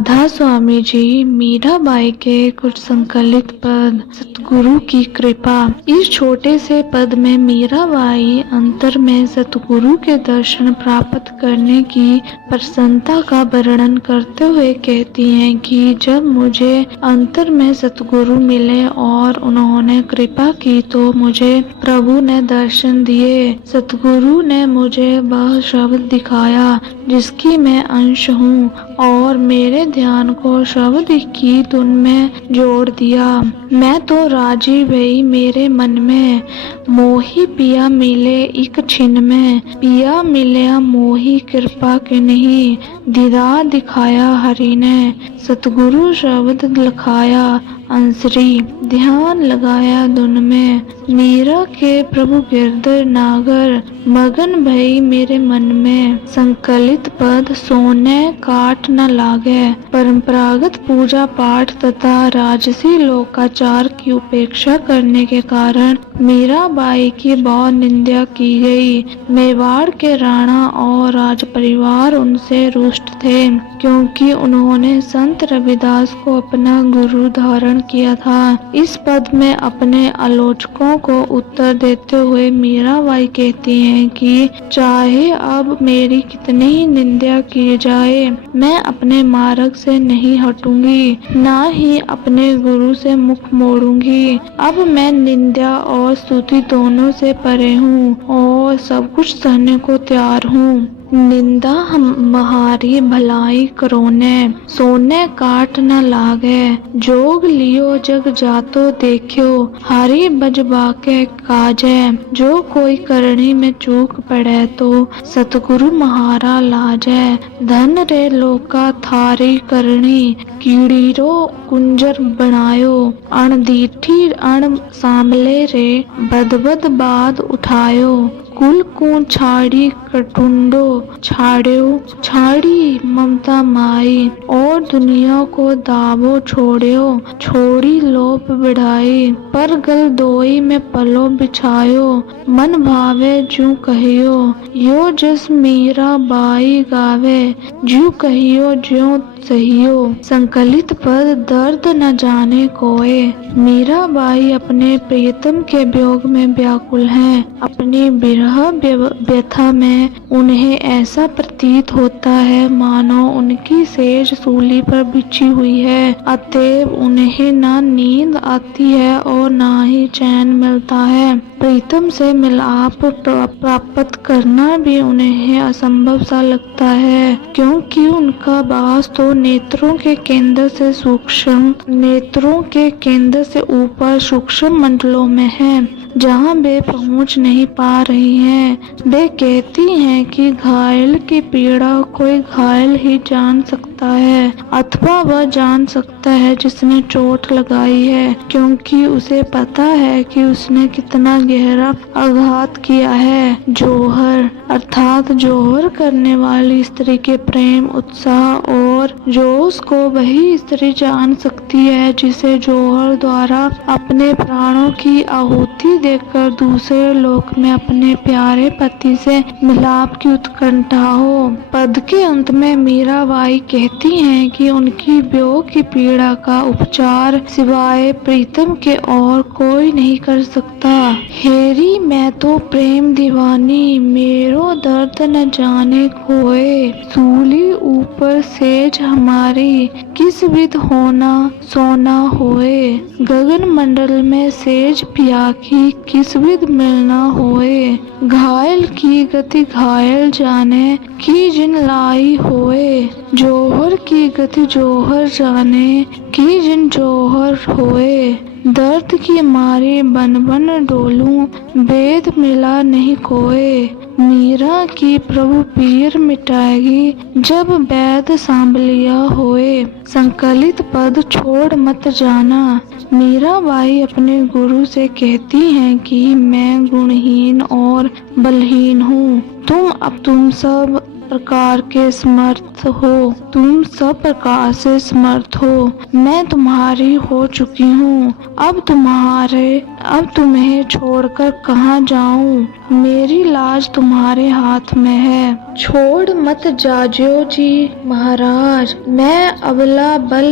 राधा स्वामी जी मीराबाई के कुछ संकलित पद। सतगुरु की कृपा। इस छोटे से पद में मीराबाई अंतर में सतगुरु के दर्शन प्राप्त करने की प्रसन्नता का वर्णन करते हुए कहती हैं कि जब मुझे अंतर में सतगुरु मिले और उन्होंने कृपा की तो मुझे प्रभु ने दर्शन दिए। सतगुरु ने मुझे वह शब्द दिखाया जिसकी मैं अंश हूँ और मेरे ध्यान को शब्द की धुन में जोड़ दिया। मैं तो राजी भई मेरे मन में, मोही पिया मिले एक छिन में। पिया मिलया मोही कृपा के नहीं, दीदार दिखाया हरि ने। सतगुरु शब्द लखाया अंसरी, ध्यान लगाया धुन में। मीरा के प्रभु गिरधर नागर, मगन भई मेरे मन में। संकलित पद सोने काट न लागे। परंपरागत पूजा पाठ तथा राजसी लोकाचार की उपेक्षा करने के कारण मीराबाई की बहुत निंदा की गई। मेवाड़ के राणा और राज परिवार उनसे रुष्ट थे क्योंकि उन्होंने संत रविदास को अपना गुरु धारण किया था। इस पद में अपने आलोचकों को उत्तर देते हुए मीराबाई कहती हैं कि चाहे अब मेरी कितनी ही निंदा की जाए, मैं अपने मार्ग से नहीं हटूंगी, ना ही अपने गुरु से मुख मोड़ूंगी। अब मैं निंदा और स्तुति दोनों से परे हूँ और सब कुछ सहने को तैयार हूँ। निंदा हमारी भलाई करोने, सोने काट न लागे। जोग लियो जग जातो देखियो, हरि बजबा के काजे। जो कोई करनी में चूक पड़े तो सतगुरु महारा लाजे। धन रे लोका थारी करनी, कीड़ीरो कुंजर बनायो। अणदीठी अण सामले रे, बद बाद उठायो। कुल को छाड़ी कटुंडो छाड़ो, छाड़ी ममता माई। और दुनिया को दावो छोड़ो, छोड़ी लोप बढ़ाई। पर गल दोई में पलो बिछायो, मन भावे जू कहियो। यो जस मीरा बाई गावे, जू कहियो ज्यों सहियो। संकलित पद दर्द न जाने कोय। मीराबाई अपने प्रियतम के वियोग में व्याकुल हैं। अपनी विरह व्यथा में उन्हें ऐसा प्रतीत होता है मानो उनकी सेज सूली पर बिछी हुई है। अतएव उन्हें ना नींद आती है और ना ही चैन मिलता है। प्रीतम से मिलाप प्राप्त करना भी उन्हें असंभव सा लगता है क्योंकि उनका वास तो नेत्रों के केंद्र से ऊपर सूक्ष्म मंडलों में है जहाँ वे पहुँच नहीं पा रही हैं। वे कहती हैं कि घायल की पीड़ा कोई घायल ही जान सकता है अथवा वह जान सकता है जिसने चोट लगाई है, क्योंकि उसे पता है कि उसने कितना गहरा आघात किया है। जौहर अर्थात जौहर करने वाली स्त्री के प्रेम, उत्साह और जोश को वही स्त्री जान सकती है जिसे जौहर द्वारा अपने प्राणों की आहुति देकर दूसरे लोक में अपने प्यारे पति से मिलाप की उत्कंठा हो। पद के अंत में मीराबाई कहती हैं कि उनकी वियोग की पीड़ा का उपचार सिवाय प्रीतम के और कोई नहीं कर सकता। हेरी मैं तो प्रेम दीवानी, मेरो दर्द न जाने कोय। सूली ऊपर सेज हमारी, किस विध होना सोना होए। गगन मंडल में सेज पिया की, किस विध मिलना होए। घायल की गति घायल जाने, की जिन लाई होए। जौहर की गति जौहर जाने, की जिन जौहर होए। दर्द की मारी बन बन डोलूं, वेद मिला नहीं कोय। मीरा की प्रभु पीर मिटाएगी, जब वैद सांभलिया होए। संकलित पद छोड़ मत जाना। मीराबाई अपने गुरु से कहती हैं कि मैं गुणहीन और बलहीन हूँ, तुम सब प्रकार के समर्थ हो, तुम सब प्रकार से समर्थ हो। मैं तुम्हारी हो चुकी हूँ, अब तुम्हारे अब तुम्हें छोड़कर कहाँ जाऊं, मेरी लाज तुम्हारे हाथ में है। छोड़ मत जाज्यो जी महाराज, मैं अबला बल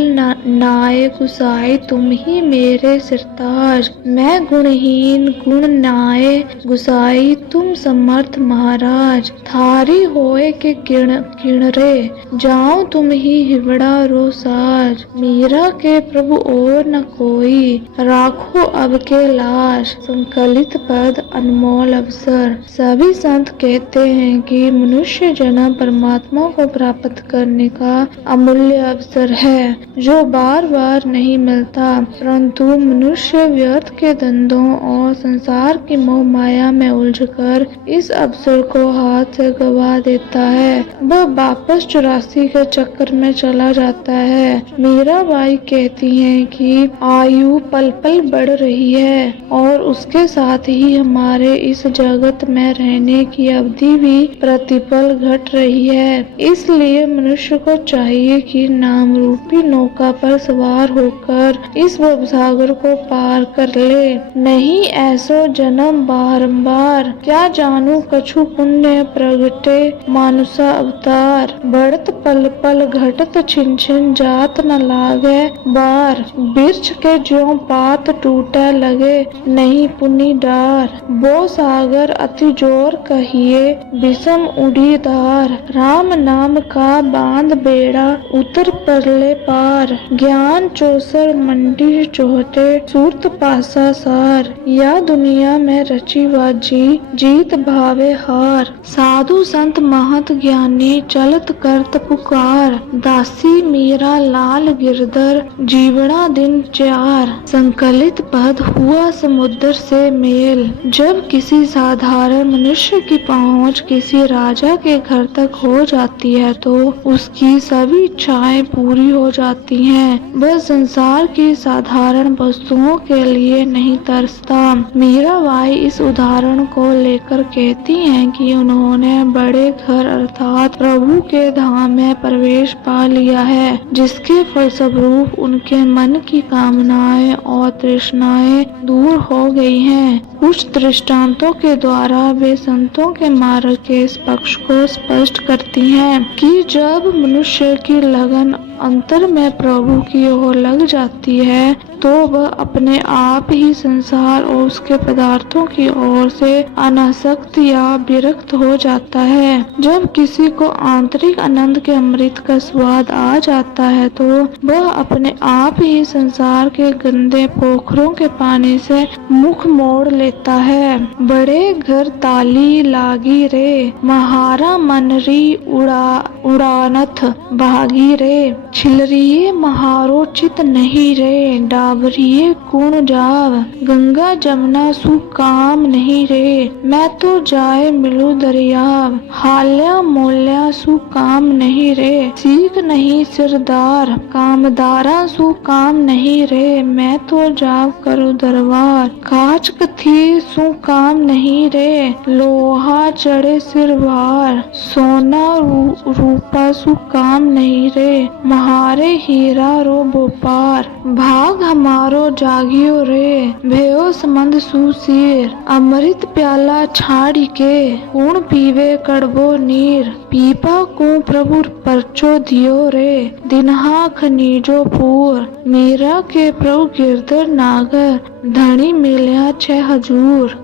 नाए गुसाई, तुम ही मेरे सिरताज। मैं गुणहीन गुण नाए गुसाई, तुम समर्थ महाराज। थारी होए के किणरे, जाओ तुम ही हिवड़ा रो साज। मीरा के प्रभु और न कोई, राखो अब के लाश। संकलित पद अनमोल अवसर। सभी संत कहते हैं कि मनुष्य जन्म परमात्मा को प्राप्त करने का अमूल्य अवसर है, जो बार बार नहीं मिलता, परंतु मनुष्य व्यर्थ के धंधों और संसार की मोह माया में उलझकर इस अवसर को हाथ से गवा देता है। वह वापस 84 के चक्कर में चला जाता है। मीराबाई कहती हैं कि आयु पल पल बढ़ रही है और उसके साथ ही हमारे इस जगत में रहने की अवधि भी प्रतिपल घट रही है। इसलिए मनुष्य को चाहिए कि नाम रूपी नौका पर सवार होकर इस भवसागर को पार कर ले। नहीं ऐसो जन्म बारंबार, क्या जानू कछु पुण्य प्रगटे मानुषा अवतार। बढ़त पल पल घटत छिन छिन, जात न लागे बार। वृक्ष के ज्यों पात टूटे लगे, नहीं पुनि डार। वो सागर अति जोर कहिए, विषम उड़ी धार। राम नाम का बांध बेड़ा, उतर परले पार। ज्ञान चौसर मंडी चोहटे, सूरत पासा सार। या दुनिया में रची बाजी, जीत भावे हार। साधु संत महत ज्ञानी, चलत करत पुकार। दासी मीरा लाल गिरधर, जीवना दिन 4। संकलित पद हुआ समुद्र से मेल। जब किसी साधारण मनुष्य की पहुंच किसी राजा के घर तक हो जाती है तो उसकी सभी इच्छाएं पूरी हो जाती हैं। वह संसार की साधारण वस्तुओं के लिए नहीं तरसता। मीराबाई इस उदाहरण को लेकर कहती हैं कि उन्होंने बड़े घर अर्थात प्रभु के धाम में प्रवेश पा लिया है, जिसके फलस्वरूप उनके मन की कामनाएं और तृष्णाएं दूर हो गई हैं। कुछ दृष्टांतों के द्वारा वे संतों के मार्ग के इस पक्ष को स्पष्ट करती हैं कि जब मनुष्य की लगन अंतर में प्रभु की ओर लग जाती है तो वह अपने आप ही संसार और उसके पदार्थों की ओर से अनासक्त या विरक्त हो जाता है। जब किसी को आंतरिक आनंद के अमृत का स्वाद आ जाता है तो वह अपने आप ही संसार के गंदे पोखरों के पानी से मुख मोड़ लेता है। बड़े घर ताली लागी रे, महारा मनरी उड़ानथ भागी रे। छिलरिये महारो चित नहीं रे, डाबरिये कुण जाव। गंगा जमुना सु काम नहीं रे, मैं तो जाए मिलू दरियाव। हाल्या मोल्या सु काम नहीं रे, सीख नहीं सिरदार। कामदारा सु काम नहीं रे, मैं तो जाव करू दरबार। काच कथी सु काम नहीं रे, लोहा चढ़े सिर भार। सोना रूपा सु काम नहीं रे, महारे हीरा रो बोपार। भाग हमारो जागियो रे, भयो संबंध सुसीर। अमृत प्याला छाड़ी के, कौन पीवे कड़बो नीर। पीपा को प्रभु परचो दियो रे, दिनहा खनीजो पूर। मीरा के प्रभु गिरधर नागर, धनी मिल्या 6 हजूर।